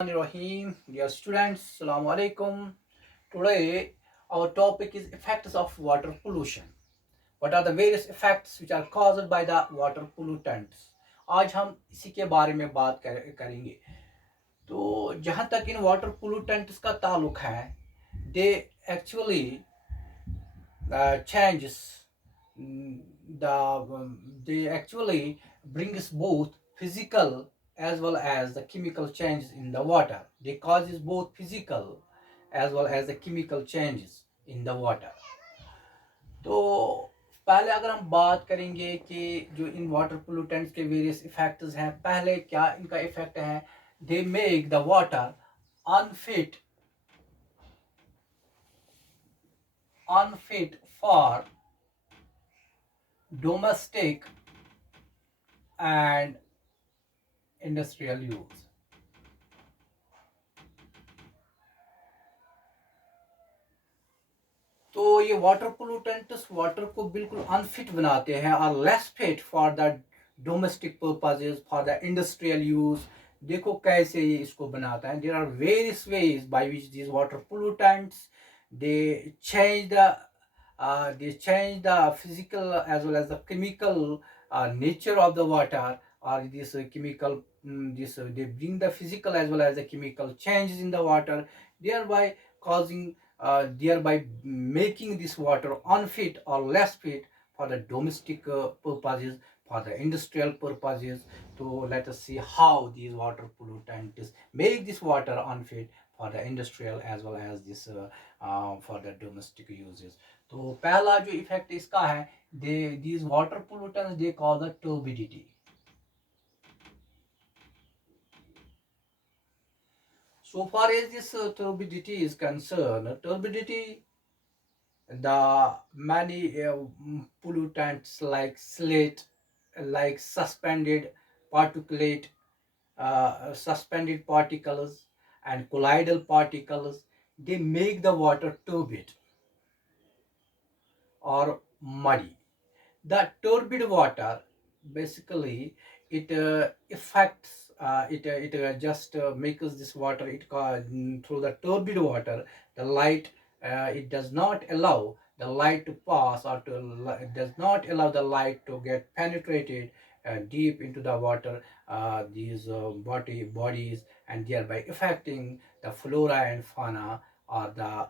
Rahim, dear students, Assalamu alaikum. Today, our topic is effects of water pollution. What are the various effects which are caused by the water pollutants? आज हम इसी के बारे में बात करेंगे. तो जहाँ तक इन वाटर पोल्यूटेंट्स का ताल्लुक है, they actually changes they actually brings both physical as well as the chemical changes in the water. They causes both physical as well as the chemical changes in the water. तो पहले अगर हम बात करेंगे कि जो इन वाटर पोल्यूटेंट्स के various effects हैं, पहले क्या इनका इफेक्ट है, they make the water unfit for domestic and industrial use. तो ये वाटर पोल्यूटेंट्स वाटर को बिल्कुल अनफिट बनाते हैं और less fit for the domestic purposes for the industrial use. देखो कैसे ये इसको बनाता है. There are various ways by which this water pollutants they change the they change the physical as well as the chemical nature of the water, or this chemical they bring the physical as well as the chemical changes in the water, thereby causing thereby making this water unfit or less fit for the domestic purposes, for the industrial purposes. So let us see how these water pollutants make this water unfit for the industrial as well as this for the domestic uses. तो पहला जो effect इसका है, they these water pollutants they cause the turbidity. So far as this turbidity is concerned, turbidity, the many pollutants like slate, like suspended particles and colloidal particles, they make the water turbid or muddy. The turbid water basically it affects it just makes this water through the turbid water the light, it does not allow the light to pass, or it does not allow the light to get penetrated deep into the water, these bodies, and thereby affecting the flora and fauna, or the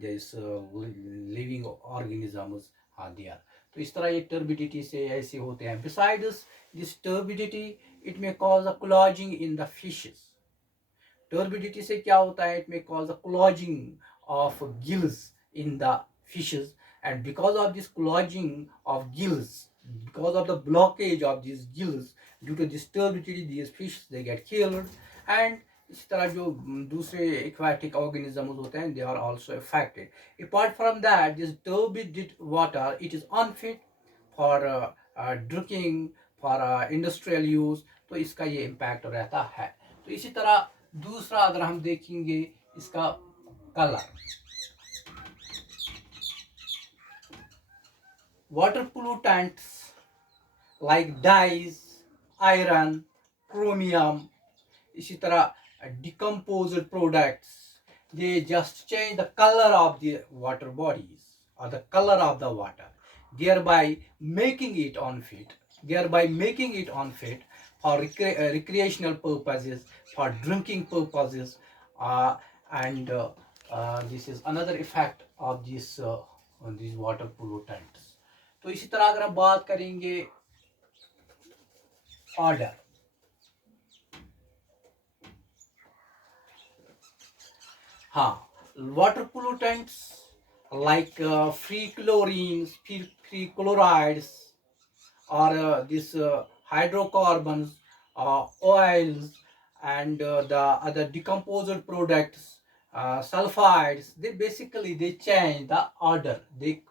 this living organisms are there. तो इस तरह ये turbidity से ऐसे होते हैं. Besides this turbidity it may cause a clogging in the fishes. Turbidity से क्या होता है, it may cause a clogging of gills in the fishes, and because of this clogging of gills, because of the blockage of these gills, due to this turbidity, these fish they get killed. And इसी तरह जो दूसरे aquatic organisms होते हैं, they are also affected. Apart from that, this turbid water, it is unfit for drinking, for industrial use. तो इसका ये impact रहता है. तो इसी तरह दूसरा अगर हम देखेंगे इसका colour. Water pollutants like dyes, iron, chromium, इसी तरह decomposed products, they just change the color of the water bodies or the color of the water, thereby making it unfit for recreational purposes, for drinking purposes, and this is another effect of these water pollutants. तो इसी तरह अगर हम बात करेंगे order, हाँ, water pollutants like free chlorines, free chlorides, or this hydrocarbons, oils, and the other decomposed products, sulfides, they change the odor, they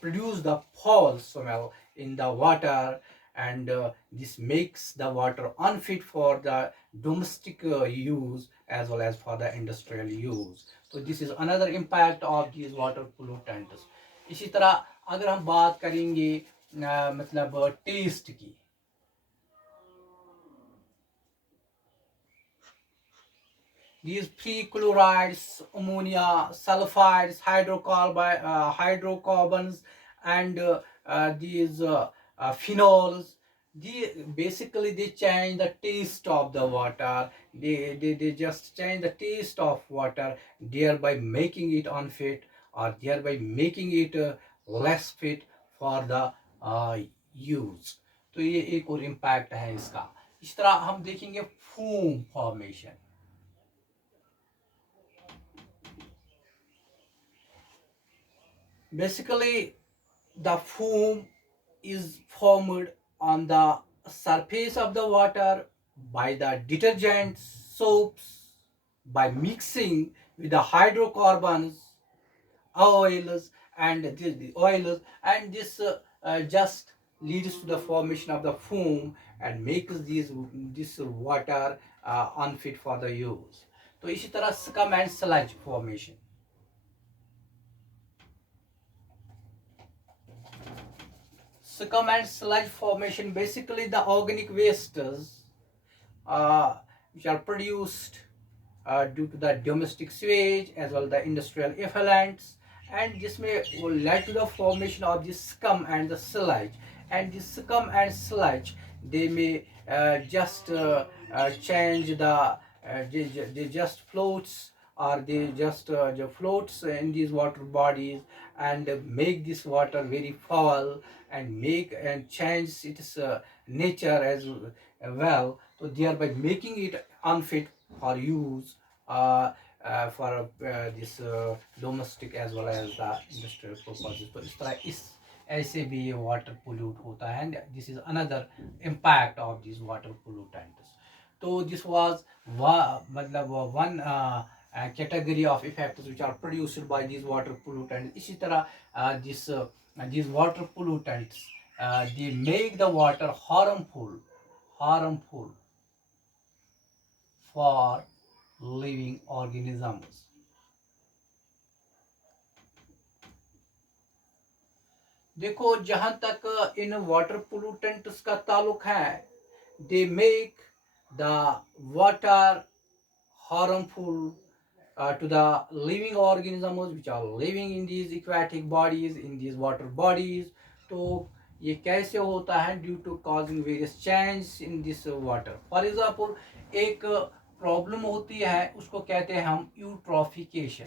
produce the foul smell in the water, and this makes the water unfit for the domestic use as well as for the industrial use. So this is another impact of these water pollutants. इसी तरह अगर हम बात करेंगे मतलब test की, these pre-chlorides, ammonia, sulfides, hydrocarbons, and these phenols. Basically they change the taste of the water. They just change the taste of water, thereby making it unfit, or thereby making it less fit for the use. तो ये एक और impact है इसका. इस तरह हम देखेंगे फूम formation. Basically, the foam is formed on the surface of the water by the detergents, soaps, by mixing with the hydrocarbons, oils, and the oils, and this just leads to the formation of the foam and makes this water unfit for the use. तो इसी तरह scum and sludge formation. Scum and sludge formation, basically the organic wastes uh, which are produced due to the domestic sewage as well the industrial effluents, and this may lead to the formation of the scum and the sludge. And the scum and sludge, they may change they just floats, or they just floats in these water bodies, and make this water very foul, and make and change its nature as well, so thereby making it unfit for use for this domestic as well as the industrial purposes. तो इस तरह इस ऐसे भी ये water pollute होता है, and this is another impact of this water pollutants. तो दिस वाज मतलब one category of effects which are produced by these water pollutants. इसी तरह these water pollutants they make the water harmful for living organisms. देखो जहां तक in water pollutants का ताल्लुक है, they make the water harmful to the living organisms which are living in these aquatic bodies, in these water bodies. तो ये कैसे होता है? Due to causing various change in this water. For example एक problem होती है, उसको कहते हैं हम eutrophication.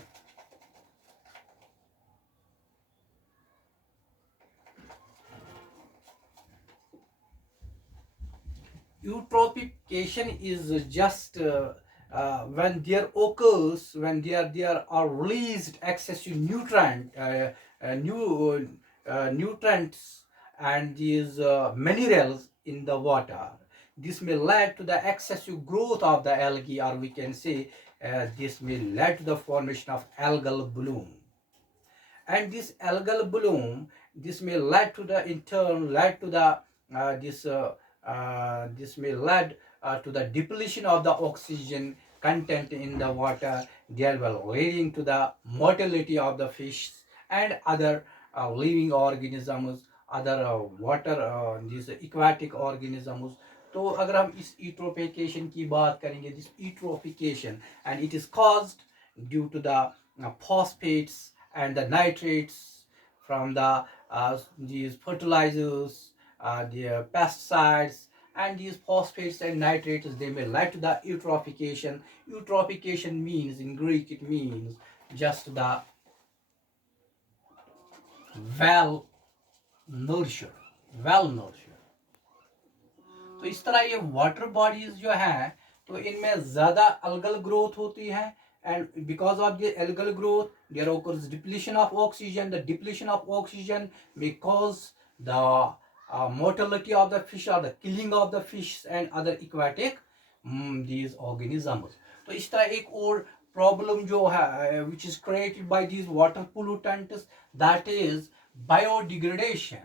Eutrophication is just when there occurs, when there are released excessive nutrients and these minerals in the water. This may lead to the excessive growth of the algae, or we can say this may lead to the formation of algal bloom. And this algal bloom, this may lead to the this may lead to the depletion of the oxygen content in the water, thereby leading to the mortality of the fish and other living organisms, other water these aquatic organisms. तो अगर हम इस eutrophication की बात करेंगे, this eutrophication, and it is caused due to the phosphates and the nitrates from these fertilizers, the pesticides, and these phosphates and nitrates, they may lead to the eutrophication. Eutrophication means, in Greek, it means just the well nourished. तो इस तरह ये water bodies जो है, तो इनमें ज़्यादा algal growth होती है, and because of the algal growth there occurs depletion of oxygen. The depletion of oxygen may cause the mortality of the fish, or the killing of the fish and other aquatic these organisms. तो इस तरह एक और problem जो है which is created by these water pollutants, that is biodegradation.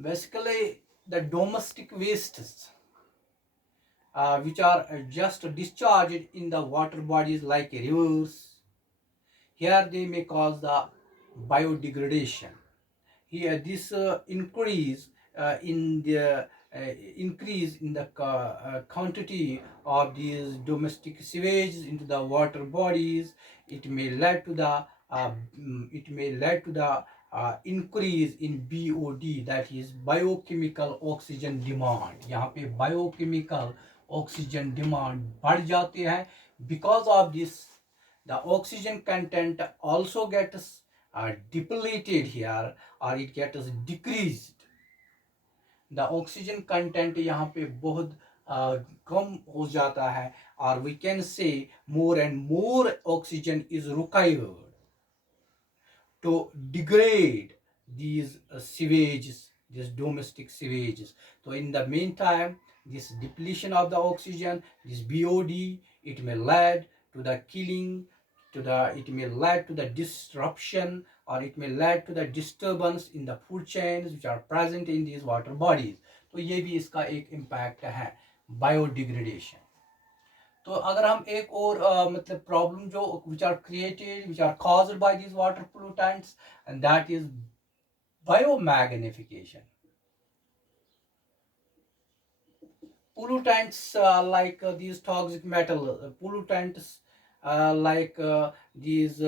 Basically the domestic wastes which are just discharged in the water bodies like rivers, here they may cause the biodegradation. here this in the increase in the quantity of these domestic sewage into the water bodies, it may lead to the increase in BOD, that is biochemical oxygen demand. यहाँ पे biochemical oxygen demand बढ़ जाते हैं. Because of this, the oxygen content also gets depleted here, or it gets decreased. The oxygen content यहाँ पे बहुत कम हो जाता है, और we can say more and more oxygen is required to degrade these sewages, these domestic sewages. So in the meantime, this depletion of the oxygen, this BOD, it may lead to the killing, it may lead to the disruption, or it may lead to the disturbance in the food chains which are present in these water bodies. तो ये भी इसका एक impact है, biodegradation. तो अगर हम एक और मतलब प्रॉब्लम जो which are created, which are caused by these water pollutants, and that is biomagnification. Pollutants like these toxic metal pollutants like these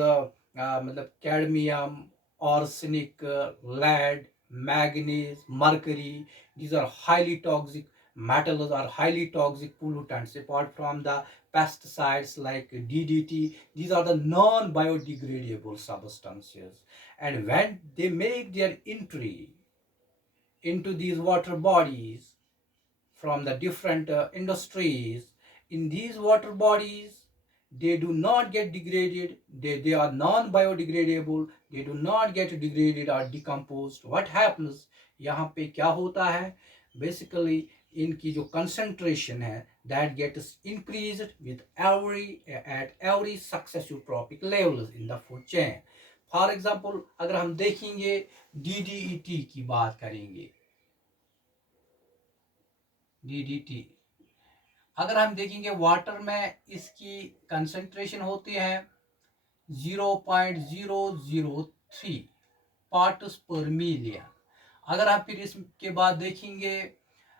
cadmium, arsenic, lead, manganese, mercury, these are highly toxic metals, are highly toxic pollutants. Apart from the pesticides like DDT, these are the non-biodegradable substances, and when they make their entry into these water bodies from the different industries, in these water bodies, they do not get degraded, they are non-biodegradable, they do not get degraded or decomposed. What happens, यहाँ पे क्या होता है, basically इनकी जो concentration है, that gets increased with every successive trophic levels in the food chain. For example, अगर हम देखेंगे DDT की बात करेंगे, DDT अगर हम देखेंगे वाटर में इसकी कंसंट्रेशन होती है 0.003 पार्ट्स पर मिलियन. अगर आप फिर इसके बाद देखेंगे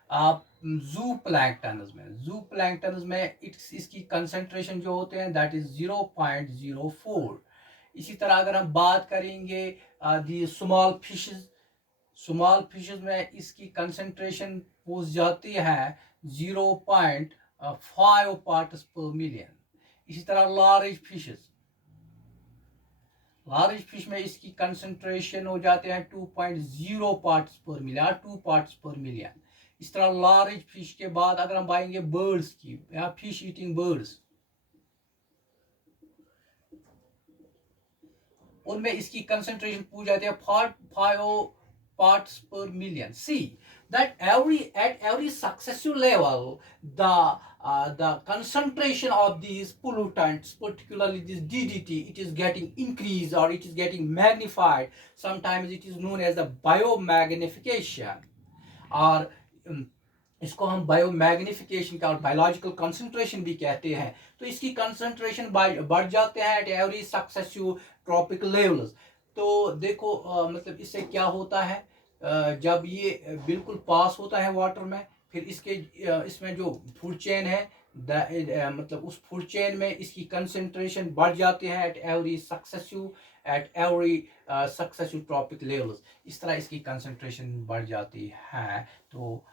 आप जू प्लैंक्टन्स में इसकी कंसंट्रेशन जो होते हैं दैट इज 0.04. इसी तरह अगर हम बात करेंगे दी स्मॉल फिशेस में इसकी कंसंट्रेशन पहुंच जाती है 0.5 पार्ट्स पर मिलियन. इसी तरह लार्ज फिश में इसकी कंसंट्रेशन हो जाते हैं 2.0 पार्ट्स पर मिलियन, 2 पार्ट्स पर मिलियन. इस तरह लार्ज फिश के बाद अगर हम पाएंगे बर्ड्स की या फिश ईटिंग बर्ड्स, उनमें इसकी कंसंट्रेशन पूछ जाती है 5 parts per million. See that at every successive level, the concentration of these pollutants, particularly this DDT, it is getting increased or it is getting magnified. Sometimes it is known as the biomagnification, और इसको हम biomagnification का और biological concentration भी कहते हैं. तो इसकी कंसंट्रेशन बढ़ जाते हैं at every successive trophic levels. तो देखो मतलब इससे क्या होता है, जब ये बिल्कुल पास होता है वाटर में, फिर इसमें जो फूड चेन है मतलब उस फूड चेन में इसकी कंसंट्रेशन बढ़ जाती है at every successive trophic levels. इस तरह इसकी कंसंट्रेशन बढ़ जाती है. तो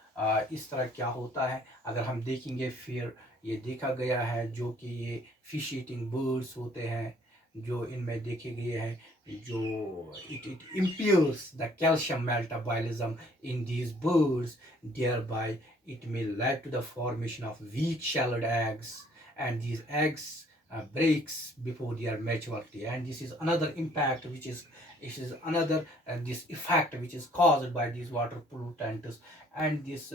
इस तरह क्या होता है, अगर हम देखेंगे फिर ये देखा गया है जो कि ये फिश ईटिंग बर्ड्स होते हैं, जो इनमें देखे गए हैं, जो it impairs the calcium metabolism in these birds, thereby it may lead to the formation of weak shelled eggs, and these eggs breaks before their maturity, and this is another impact another this effect which is caused by these water pollutants. And this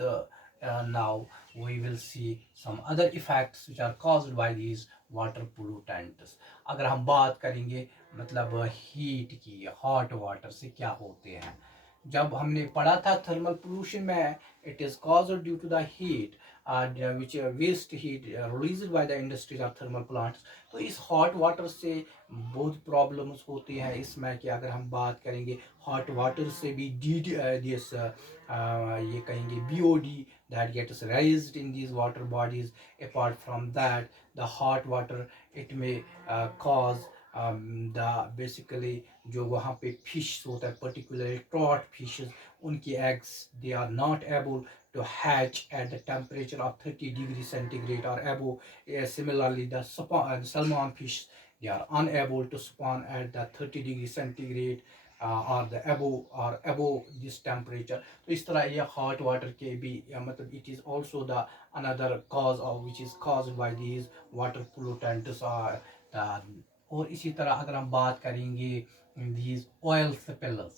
now we will see some other effects which are caused by these water pollutants. अगर हम बात करेंगे मतलब heat की, hot water से क्या होते हैं, जब हमने पढ़ा था थर्मल पोल्यूशन में, it is caused due to the heat which waste heat released by the industries और थर्मल प्लांट्स। तो इस हॉट वाटर से बहुत प्रॉब्लम्स होती हैं इसमें, कि अगर हम बात करेंगे हॉट वाटर से भी डी दिस ये कहेंगे BOD that gets raised in these water bodies. Apart from that, the hot water, it may cause the basically जो वहाँ पे फिश होता है, पर्टिकुलरली ट्रॉट फिशेस, उनकी eggs they are not able to hatch at the temperature of 30 degrees centigrade or above. Similarly, the salmon fish, they are unable to spawn at the 30 degrees centigrade or the above this temperature. तो इस तरह ये hot water के भी मतलब it is also the another cause of which is caused by these water pollutants or the। और इसी तरह अगर हम बात करेंगे these oil spills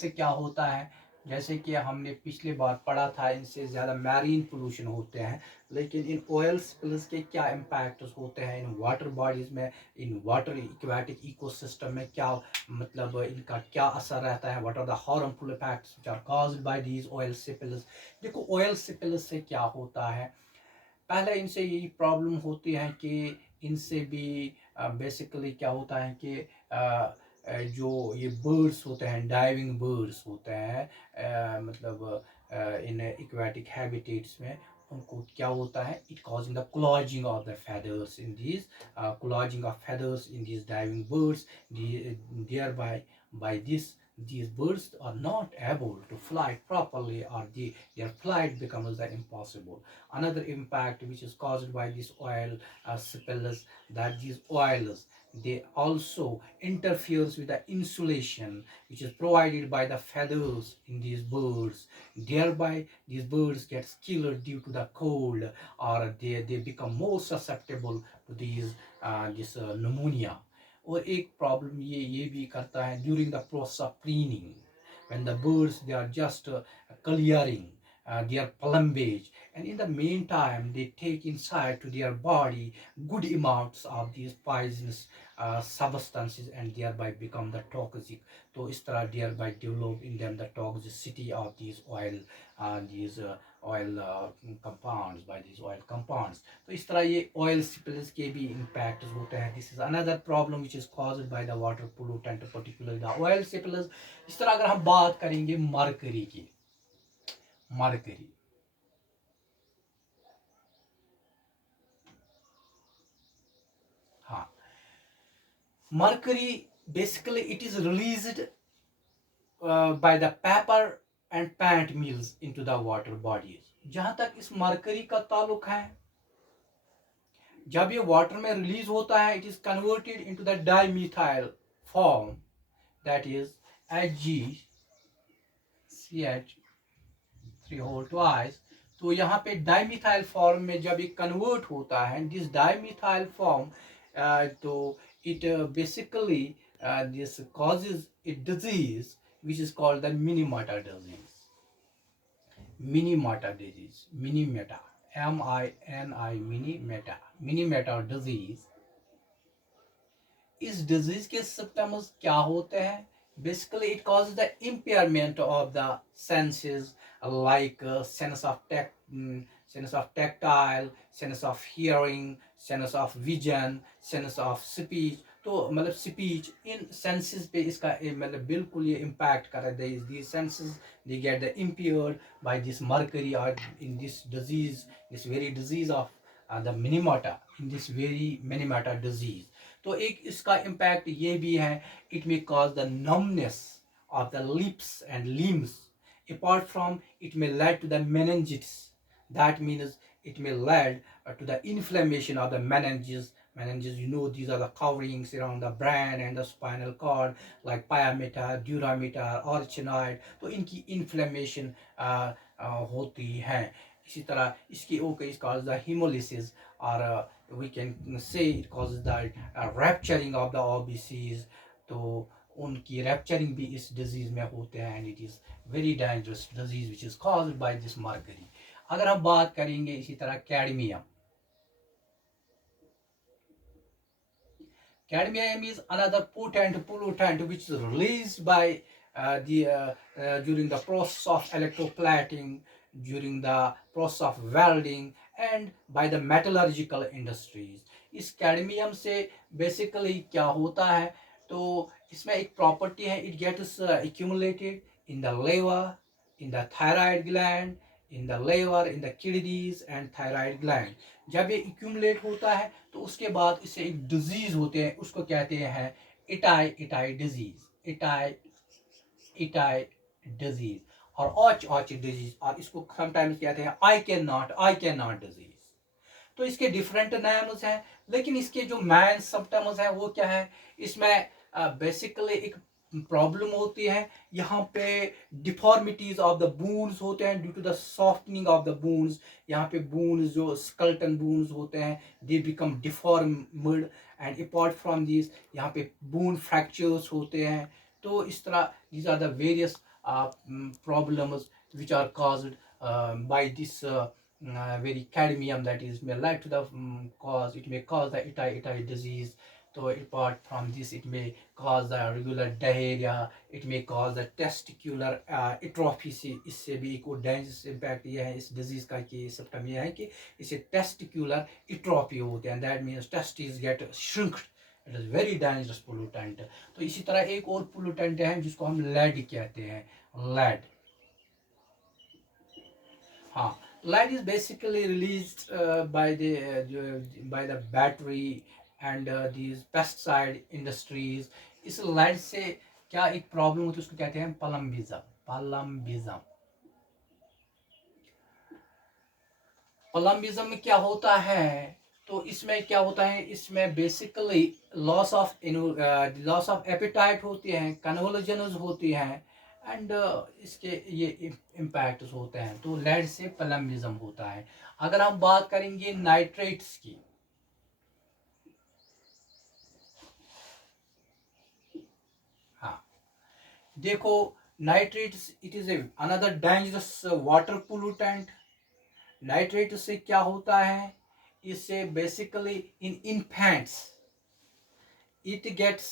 से क्या होता है, जैसे कि हमने पिछली बार पढ़ा था, इनसे ज़्यादा मैरीन पोल्यूशन होते हैं, लेकिन इन ऑयल स्पिल्स के क्या इम्पैक्ट्स होते हैं इन वाटर बॉडीज़ में, इन वाटर एक्वाटिक इकोसिस्टम में, क्या मतलब इनका क्या असर रहता है, what are the harmful effects which are caused by these oil spills. देखो ऑयल स्पिल्स से क्या होता है, पहले इनसे यही प्रॉब्लम होती है कि इनसे भी बेसिकली क्या होता है कि जो ये बर्ड्स होते हैं, डाइविंग बर्ड्स होते हैं, मतलब इन एक्वेटिक हैबिटेट्स में, उनको क्या होता है, it causing the clogging of the feathers in these, clogging of feathers in these diving birds, there by this these birds are not able to fly properly, or their flight becomes impossible. Another impact which is caused by this oil spills, that these oils, they also interferes with the insulation which is provided by the feathers in these birds. Thereby these birds get killed due to the cold, or they become more susceptible to these this pneumonia. और एक problem ये भी करता है during the process of preening, when the birds they are just clearing their plumage, and in the meantime they take inside to their body good amounts of these poisonous substances, and thereby become the toxic. तो इस तरह thereby develop in them the toxicity of these oil compounds, by these oil compounds. तो इस तरह ये oil spills के भी impact होते हैं. This is another problem which is caused by the water pollutant, particularly the oil spills. इस तरह अगर हम बात करेंगे मरकरी की, मरकरी, हाँ, mercury basically it is released by the paper and plant mills into the water bodies. जहां तक इस मरकरी का ताल्लुक है, जब ये वाटर में रिलीज होता है, it is converted into the dimethyl form, that is HgCH3 whole twice. तो यहाँ पे डाइमिथाइल फॉर्म में जब ये कन्वर्ट होता है, दिस डाइमिथाइल फॉर्म, तो it basically this causes a disease which is called the Minamata disease. Minamata disease, Minamata, Minamata, Minamata disease. इस डिजीज के सिम्टम्स क्या होते हैं? Basically it causes the impairment of the senses, like sense of tactile, sense of hearing, sense of vision, sense of speech. तो मतलब speech, इन senses पे इसका मतलब बिल्कुल ये इम्पैक्ट कर रहा है. these senses they get the impaired by this mercury, or in this disease, this very disease of the minimata, in this very minimata disease. तो एक इसका इम्पैक्ट ये भी है, it may cause the numbness of the lips and limbs. Apart from, it may lead to the meningitis. That means it may lead to the inflammation of the meninges. Meninges, you know, these are the coverings around the brain and the spinal cord, like pia mater, dura mater, orchinoid. तो इनकी inflammation होती है. इसी तरह इसकी okay causes the hemolysis, or we can say it causes the rupturing of the OBCs. तो उनकी rapturing भी इस डिजीज में होते हैं, and it is very dangerous disease which is caused by this mercury. अगर हम बात करेंगे इसी तरह cadmium, cadmium is another potent pollutant which is released by during the process of electroplating, during the process of welding, and by the metallurgical industries. इस cadmium से basically क्या होता है, तो इसमें एक प्रॉपर्टी है, it gets accumulated in the liver, in the thyroid gland, in the liver, in the kidneys and thyroid gland. जब ये accumulate होता है तो उसके बाद इससे एक डिजीज होते हैं, उसको कहते हैं itai itai disease, itai itai disease और ऑच ऑच डिजीज, और इसको समटाइम्स कहते हैं आई कैन नॉट डिजीज। तो इसके डिफरेंट नाम्स हैं, लेकिन इसके जो मेन सिम्टम्स हैं वो क्या है, इसमें बेसिकली एक प्रॉब्लम होती है, यहाँ पे डिफॉर्मिटीज ऑफ द बोन्स होते हैं due to the softening of the bones. यहाँ पे बोन्स जो स्केलेटन बोन्स होते हैं they become deformed, and apart from this यहाँ पे बोन फ्रैक्चर्स होते हैं। तो इस तरह these are the various problems which are caused by this very cadmium, that is may lead to the cause, it may cause the itai disease. So apart from this it may cause the regular diarrhea, it may cause the testicular atrophy। से इससे भी एक dangerous impact ये है इस disease का कि symptom ये है कि इसे टेस्टिकुलर एट्रोफी होते हैं, that means testis get shrinked, it is very dangerous pollutant. तो इसी तरह एक और पोल्यूटेंट है जिसको हम लेड कहते हैं, लेड। हाँ, light is basically released by the battery and these pesticide industries। इस लाइट से क्या एक प्रॉब्लम होती है, उसको कहते हैं पलम्बिज्म। पलम्बिज्म पलम्बिज्म में क्या होता है, तो इसमें क्या होता है, इसमें बेसिकली लॉस ऑफ एपेटाइट होती है, कन्वल्जन्स होती हैं, एंड इसके ये इम्पैक्ट होते हैं। तो लेड से पलम्बिज्म होता है। अगर हम बात करेंगे नाइट्रेट्स की, हाँ देखो, nitrates it is another dangerous water pollutant. Nitrate से क्या होता है, इससे basically in infants it gets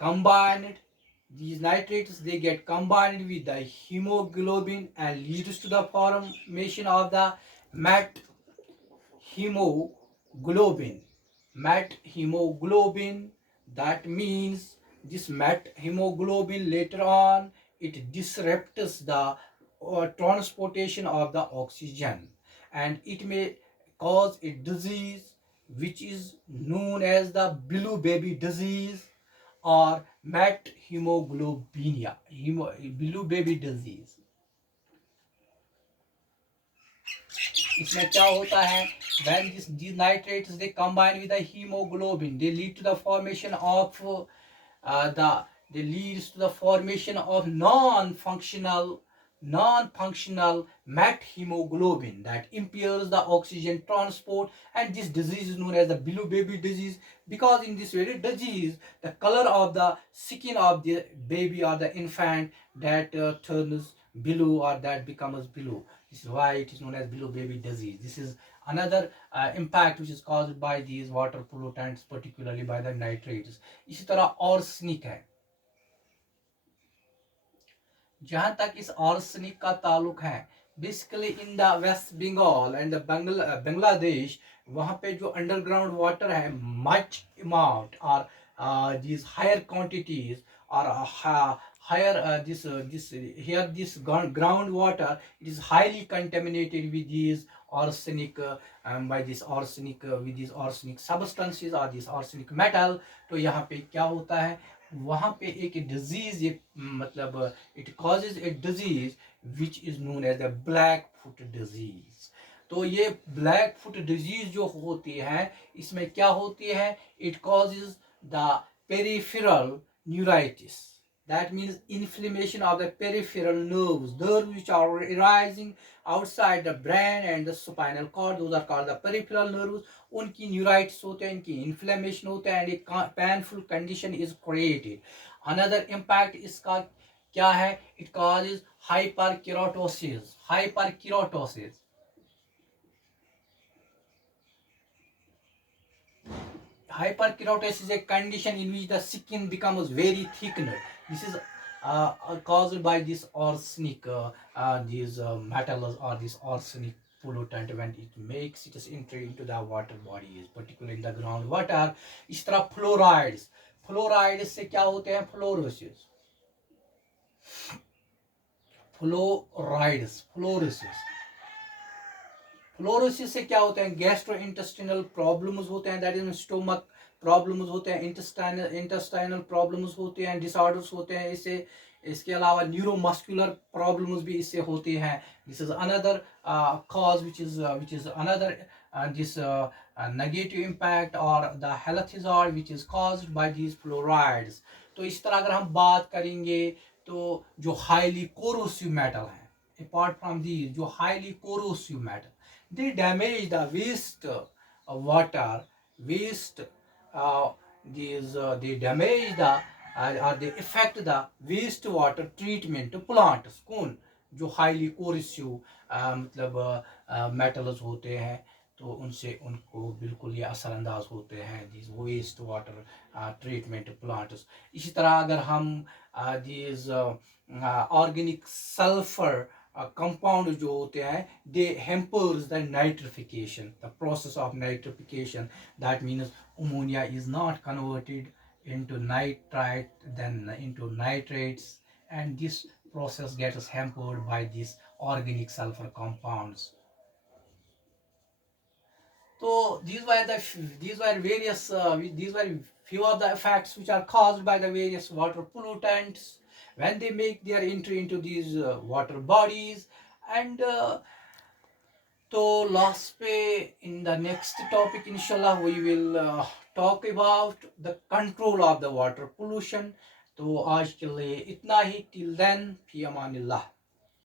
combined, these nitrates they get combined with the hemoglobin and leads to the formation of the met hemoglobin, met hemoglobin. That means this met hemoglobin later on it disrupts the transportation of the oxygen, and it may cause a disease which is known as the blue baby disease or met hemoglobinia, blue baby disease। इसमें क्या होता है, when these nitrates they combine with the hemoglobin they lead to the formation of they leads to the formation of non-functional met hemoglobin that impairs the oxygen transport, and this disease is known as the blue baby disease, because in this very disease the color of the skin of the baby or the infant that turns blue or that becomes blue. This is why it is known as blue baby disease. This is another impact which is caused by these water pollutants, particularly by the nitrates। इसी तरह arsenic है, जहां तक इस arsenic का ताल्लुक है, basically in the West Bengal and Bangladesh, वहां पे जो अंडरग्राउंड वाटर है मच अमाउंट और these higher quantities or higher this here this groundwater, it is highly contaminated with these arsenic by this arsenic with these arsenic substances or this arsenic metal। तो यहाँ पे क्या होता है, वहाँ पे एक डिजीज, ये मतलब it causes a disease which is known as the black foot disease. तो ये ब्लैक फुट डिजीज जो होती है, इसमें क्या होती है, it causes the peripheral neuritis, that means inflammation of the peripheral nerves which are arising outside the brain and the spinal cord, those are called the peripheral nerves। उनकी neuritis होते हैं, इनकी inflammation होता है, and a painful condition is created। another impact इसका क्या है, it causes hyperkeratosis। Hyperkeratosis is a condition in which the skin becomes very thickened। This is caused by this arsenic, these metals or this arsenic pollutant when it makes its entry into the water bodies, particularly in the groundwater. इस तरह fluorides से क्या होते हैं? Fluorosis, fluorosis fluorosis से क्या होते हैं? गैस्ट्रो इंटेस्टिनल प्रॉब्लम्स होते हैं, दैट इज स्टोमक प्रॉब्लम्स होते हैं, इंटेस्टाइनल प्रॉब्लम्स होते हैं, डिसऑर्डर्स होते हैं इससे। इसके अलावा न्यूरोमस्कुलर प्रॉब्लम्स भी इससे होती हैं। This is another cause which is another this negative impact और the health hazard which is caused by these fluorides. तो इस तरह अगर हम बात करेंगे तो जो हाईली कोरोसिव मेटल हैं, apart from these जो highly corrosive metal, they damage the waste water, waste they damage the or they affect the waste water treatment plants कौन? जो highly corrosive मतलब metals होते हैं, तो उनसे उनको बिल्कुल ये असरअंदाज होते हैं these waste water treatment plants। इसी तरह अगर हम these ऑर्गेनिक सल्फर कंपाउंड जो होते हैं, they hampers the nitrification, the process of nitrification, that means ammonia is not converted into nitrite then into nitrates, and this process gets hampered by these organic sulfur compounds. So these were few of the effects which are caused by the various water pollutants when they make their entry into these water bodies. And so last पे in the next topic inshallah we will talk about the control of the water pollution. तो आज के लिए इतना ही, till then, फी अमानिल्लाह।